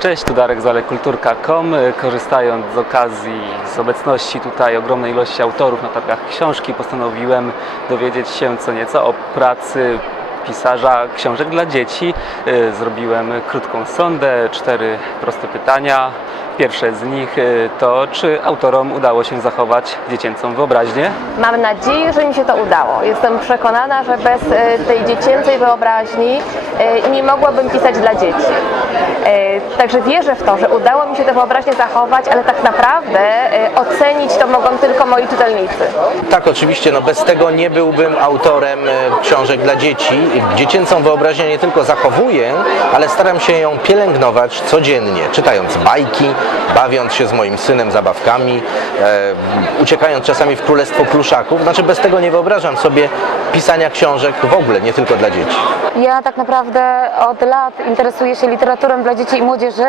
Cześć, tu Darek z alekulturka.com. Korzystając z okazji, z obecności tutaj ogromnej ilości autorów na targach książki, postanowiłem dowiedzieć się co nieco o pracy pisarza książek dla dzieci. Y, Zrobiłem krótką sondę, cztery proste pytania. Pierwsze z nich y, to, czy autorom udało się zachować dziecięcą wyobraźnię? Mam nadzieję, że mi się to udało. Jestem przekonana, że bez e, tej dziecięcej wyobraźni e, nie mogłabym pisać dla dzieci. Także wierzę w to, że udało mi się tę wyobraźnię zachować, ale tak naprawdę ocenić to mogą tylko moi czytelnicy. Tak, oczywiście, no bez tego nie byłbym autorem książek dla dzieci. Dziecięcą wyobraźnię nie tylko zachowuję, ale staram się ją pielęgnować codziennie, czytając bajki, bawiąc się z moim synem zabawkami, e, uciekając czasami w królestwo pluszaków. Znaczy bez tego nie wyobrażam sobie pisania książek w ogóle, nie tylko dla dzieci. Ja tak naprawdę od lat interesuję się literaturą dla dzieci i młodzieży.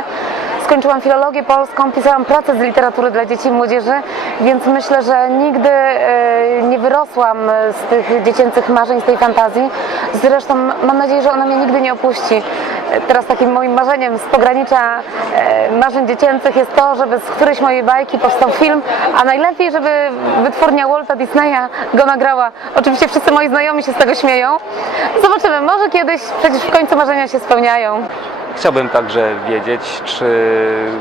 Skończyłam filologię polską, pisałam pracę z literatury dla dzieci i młodzieży, więc myślę, że nigdy e, nie wyrosłam z tych dziecięcych marzeń, z tej fantazji. Zresztą mam nadzieję, że ona mnie nigdy nie opuści. Teraz takim moim marzeniem z pogranicza e, marzeń dziecięcych jest to, żeby z którejś mojej bajki powstał film, a najlepiej, żeby wytwórnia Walta Disneya go nagrała. Oczywiście wszyscy moi znajomi się z tego śmieją. Zobaczymy, może kiedyś przecież w końcu marzenia się spełniają. Chciałbym także wiedzieć, czy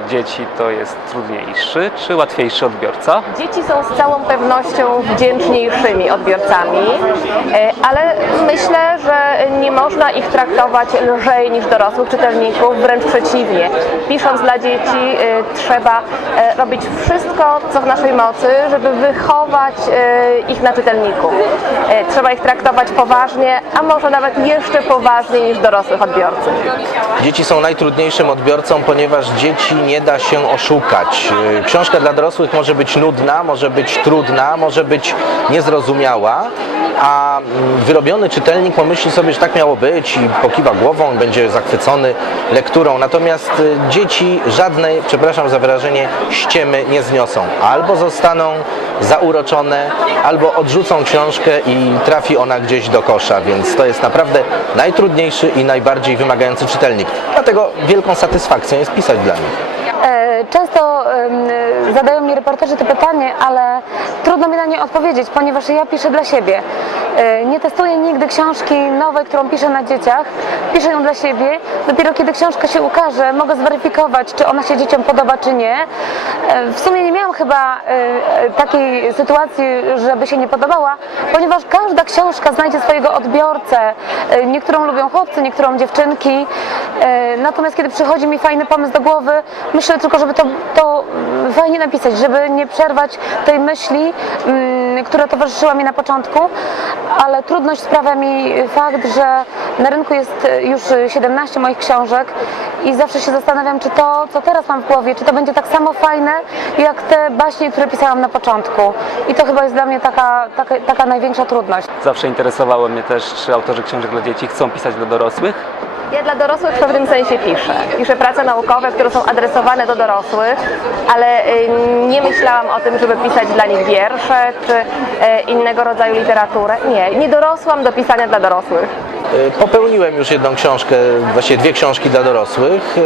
dzieci to jest trudniejszy czy łatwiejszy odbiorca? Dzieci są z całą pewnością wdzięczniejszymi odbiorcami, e, ale myślę, że nie można ich traktować lżej niż dorosłych czytelników, wręcz przeciwnie. Pisząc dla dzieci e, trzeba e, robić wszystko, co w naszej mocy, żeby wychować ich na czytelników. Trzeba ich traktować poważnie, a może nawet jeszcze poważniej niż dorosłych odbiorców. Dzieci są najtrudniejszym odbiorcą, ponieważ dzieci nie da się oszukać. Yy, Książka dla dorosłych może być nudna, może być trudna, może być niezrozumiała, a mm, wyrobiony czytelnik pomyśli sobie, że tak miało być i pokiwa głową, będzie zachwycony lekturą. Natomiast y, dzieci żadnej, przepraszam za wyrażenie, ściemy nie zniosą. Albo zostaną zauroczone, albo odrzucą książkę i trafi ona gdzieś do kosza, więc to jest naprawdę najtrudniejszy i najbardziej wymagający czytelnik. Dlatego wielką satysfakcją jest pisać dla nich. E, Często em, zadają mi reporterzy to pytanie, ale trudno mi na nie odpowiedzieć, ponieważ ja piszę dla siebie. E, Nie testuję nigdy książki nowej, którą piszę na dzieciach. Piszę ją dla siebie. Dopiero kiedy książka się ukaże, mogę zweryfikować, czy ona się dzieciom podoba, czy nie. E, W sumie nie miałam chyba e, takiej sytuacji, żeby się nie podobała, ponieważ każda książka znajdzie swojego odbiorcę. Niektórą lubią chłopcy, niektórą dziewczynki. Natomiast kiedy przychodzi mi fajny pomysł do głowy, myślę tylko, żeby to, to fajnie napisać, żeby nie przerwać tej myśli, mm, która towarzyszyła mi na początku, ale trudność sprawia mi fakt, że na rynku jest już 17 moich książek i zawsze się zastanawiam, czy to, co teraz mam w głowie, czy to będzie tak samo fajne, jak te baśnie, które pisałam na początku. I to chyba jest dla mnie taka, taka, taka największa trudność. Zawsze interesowało mnie też, czy autorzy książek dla dzieci chcą pisać dla dorosłych. Ja dla dorosłych w pewnym sensie piszę. Piszę prace naukowe, które są adresowane do dorosłych, ale y, nie myślałam o tym, żeby pisać dla nich wiersze czy y, innego rodzaju literaturę. Nie, nie dorosłam do pisania dla dorosłych. Y, Popełniłem już jedną książkę, właściwie dwie książki dla dorosłych.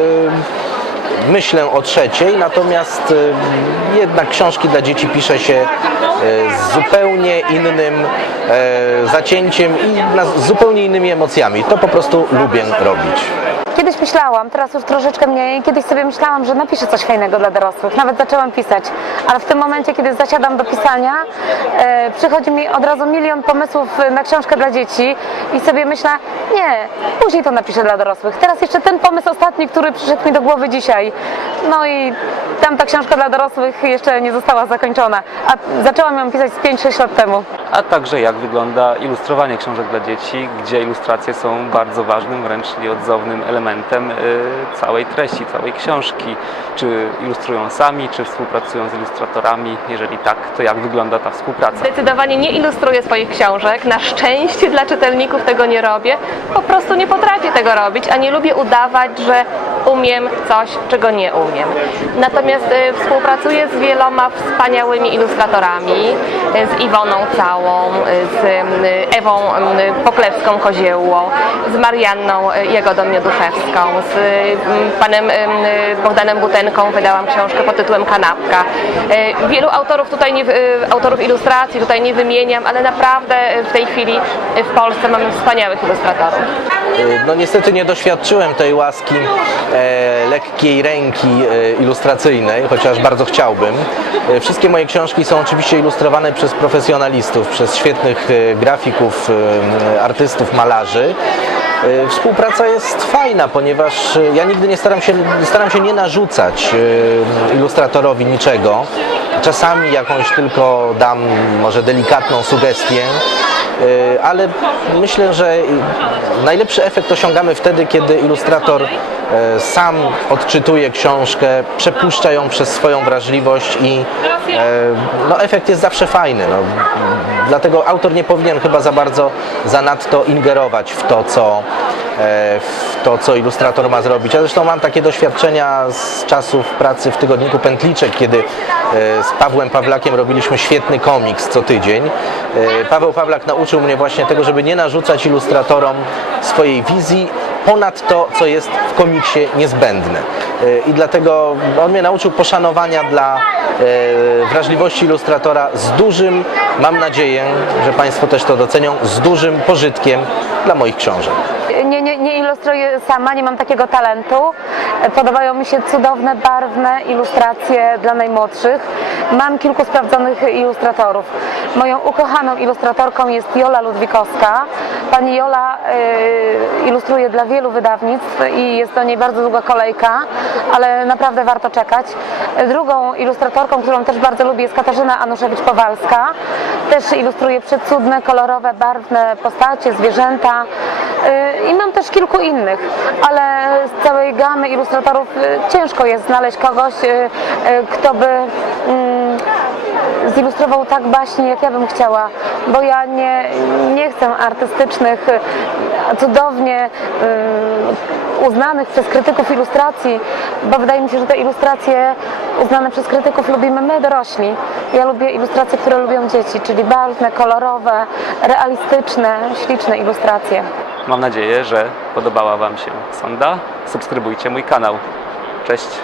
Myślę o trzeciej, natomiast y, jednak książki dla dzieci pisze się y, z zupełnie innym e, zacięciem i z zupełnie innymi emocjami. To po prostu lubię robić. Kiedyś myślałam, teraz już troszeczkę mniej, kiedyś sobie myślałam, że napiszę coś fajnego dla dorosłych. Nawet zaczęłam pisać, ale w tym momencie, kiedy zasiadam do pisania, e, przychodzi mi od razu milion pomysłów na książkę dla dzieci i sobie myślę, nie, później to napiszę dla dorosłych. Teraz jeszcze ten pomysł ostatni, który przyszedł mi do głowy dzisiaj. No i tamta książka dla dorosłych jeszcze nie została zakończona, a zaczęłam ją pisać z 5-6 lat temu. A także jak wygląda ilustrowanie książek dla dzieci, gdzie ilustracje są bardzo ważnym, wręcz nieodzownym elementem y, całej treści, całej książki. Czy ilustrują sami, czy współpracują z ilustratorami? Jeżeli tak, to jak wygląda ta współpraca? Zdecydowanie nie ilustruję swoich książek. Na szczęście dla czytelników tego nie robię. Po prostu nie potrafię tego robić, a nie lubię udawać, że umiem coś, czego nie umiem. Natomiast y, współpracuję z wieloma wspaniałymi ilustratorami, y, z Iwoną Całą, Małą, z y, Ewą y, Poklewską-Koziełło, z Marianną y, Jagodą Mioduszewską, z y, panem y, Bogdanem Butenką wydałam książkę pod tytułem Kanapka. Y, Wielu autorów tutaj, nie, y, autorów ilustracji tutaj nie wymieniam, ale naprawdę w tej chwili w Polsce mamy wspaniałych ilustratorów. Y, No niestety nie doświadczyłem tej łaski lekkiej ręki e, ilustracyjnej, chociaż bardzo chciałbym. E, wszystkie moje książki są oczywiście ilustrowane przez profesjonalistów, przez świetnych e, grafików, e, artystów, malarzy. E, Współpraca jest fajna, ponieważ e, ja nigdy nie staram się, staram się nie narzucać e, ilustratorowi niczego. Czasami jakąś tylko dam może delikatną sugestię, E, ale myślę, że najlepszy efekt osiągamy wtedy, kiedy ilustrator e, sam odczytuje książkę, przepuszcza ją przez swoją wrażliwość i e, no, efekt jest zawsze fajny. No. Dlatego autor nie powinien chyba za bardzo, zanadto ingerować w to, co, w to, co ilustrator ma zrobić. Ja zresztą mam takie doświadczenia z czasów pracy w tygodniku Pętliczek, kiedy e, z Pawłem Pawlakiem robiliśmy świetny komiks co tydzień. E, Paweł Pawlak nauczył mnie właśnie tego, żeby nie narzucać ilustratorom swojej wizji ponad to, co jest w komiksie niezbędne. E, I dlatego on mnie nauczył poszanowania dla e, wrażliwości ilustratora z dużym, mam nadzieję, że Państwo też to docenią, z dużym pożytkiem dla moich książek. Nie, nie, nie ilustruję sama, nie mam takiego talentu. Podobają mi się cudowne, barwne ilustracje dla najmłodszych. Mam kilku sprawdzonych ilustratorów. Moją ukochaną ilustratorką jest Jola Ludwikowska. Pani Jola y, ilustruje dla wielu wydawnictw i jest do niej bardzo długa kolejka, ale naprawdę warto czekać. Drugą ilustratorką, którą też bardzo lubię jest Katarzyna Anuszewicz-Powalska. Też ilustruje przecudne, kolorowe, barwne postacie, zwierzęta. Y, I mam też kilku innych, ale z całej gamy ilustratorów y, ciężko jest znaleźć kogoś, kto by zilustrował tak baśnie, jak ja bym chciała, bo ja nie, nie chcę artystycznych, cudownie y, uznanych przez krytyków ilustracji, bo wydaje mi się, że te ilustracje uznane przez krytyków lubimy my dorośli. Ja lubię ilustracje, które lubią dzieci, czyli barwne, kolorowe, realistyczne, śliczne ilustracje. Mam nadzieję, że podobała Wam się sonda. Subskrybujcie mój kanał. Cześć!